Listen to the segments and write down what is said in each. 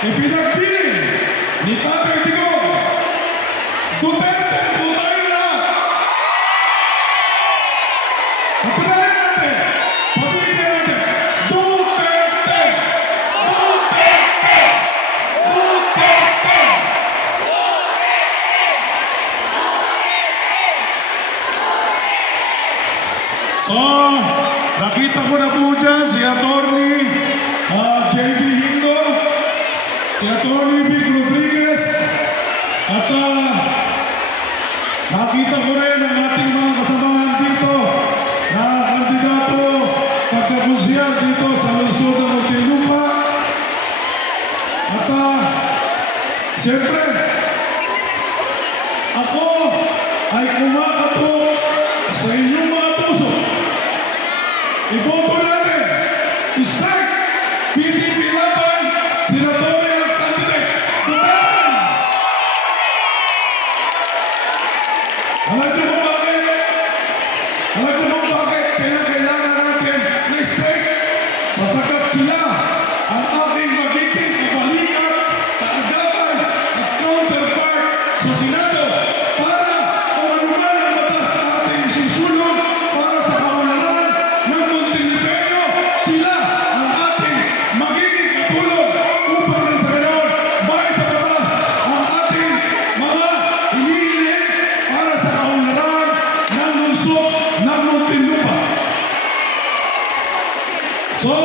ipinagpiling ni Tatay Digong. Duterte po tayo lahat. Kapanayan natin, sabihin natin, Duterte! Duterte! Duterte! So, nakita ko na po dyan si Atty. J.B. Hindo, si Atty. Vic Rodriguez, at nakita ko rin ang ating mga kasamahan dito na kandidato pagkakonsyal dito sa lungsod ng Muntinlupa. At siyempre, ako ay kumakato sa inyong mga puso. Iboto natin, strike PDP laban, senatorial candidate, Duterte! Alam niyo kung bakit? Alam niyo kung bakit pinagkailangan natin na strike? Sapagkat sila ang aking magiging kabalikan, kaagapan at counterpart sa Senado para kung ano man ang batas na ating susunod para sa kaunlaran ng Montenegro, sila ang ating magiging katulong upang nang sa ganon, bahay sa batas ang ating mga hinihiling para sa kaunlaran ng lungsod ng Muntinlupa. So,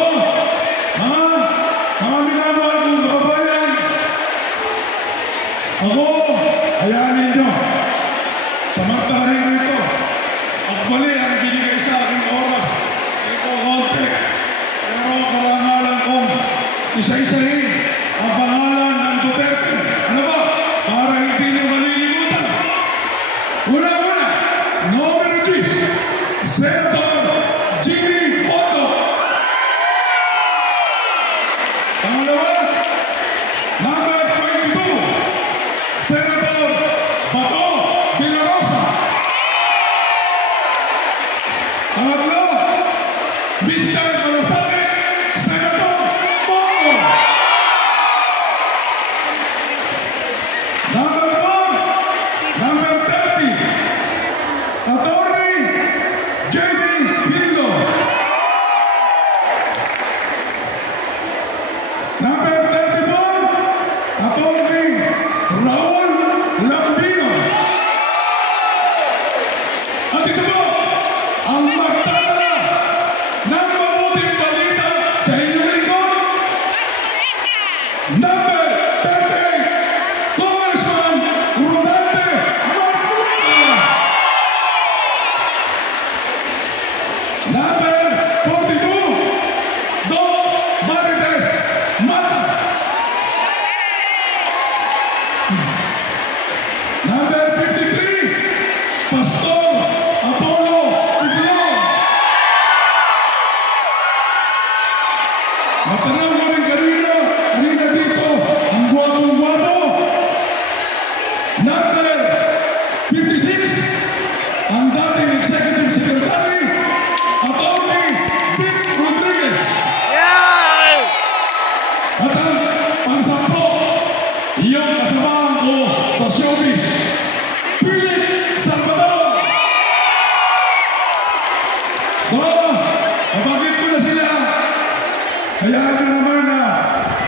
mga minamahal kong kababayan, ako, hayanin nyo, samantalahin ko ito. At mali ang binigay sa aking oras, ito konti. Pero karangalan kong isa-isahin ang pangalan ng Duterte. Ano ba? Para hindi nyo malilimutan. Una-una, nominees, Senator Jimmy Boto. Pangalawa, number 22, Senator Bato de la Rosa. Pangatlo, Mr. Malasakit, Senator Bongo. Number 4, number 30, Atty. J.B. Hindo. Number 34, Atty. Raul Lambino. At ito po, ang magdadala ng mabuting balita sa inyong lingkod, number 38, Congressman Rodante Marcolita. Number 42, Doc Marites Mata. Number 53, Pastor Apollo Tiblon. Matanaw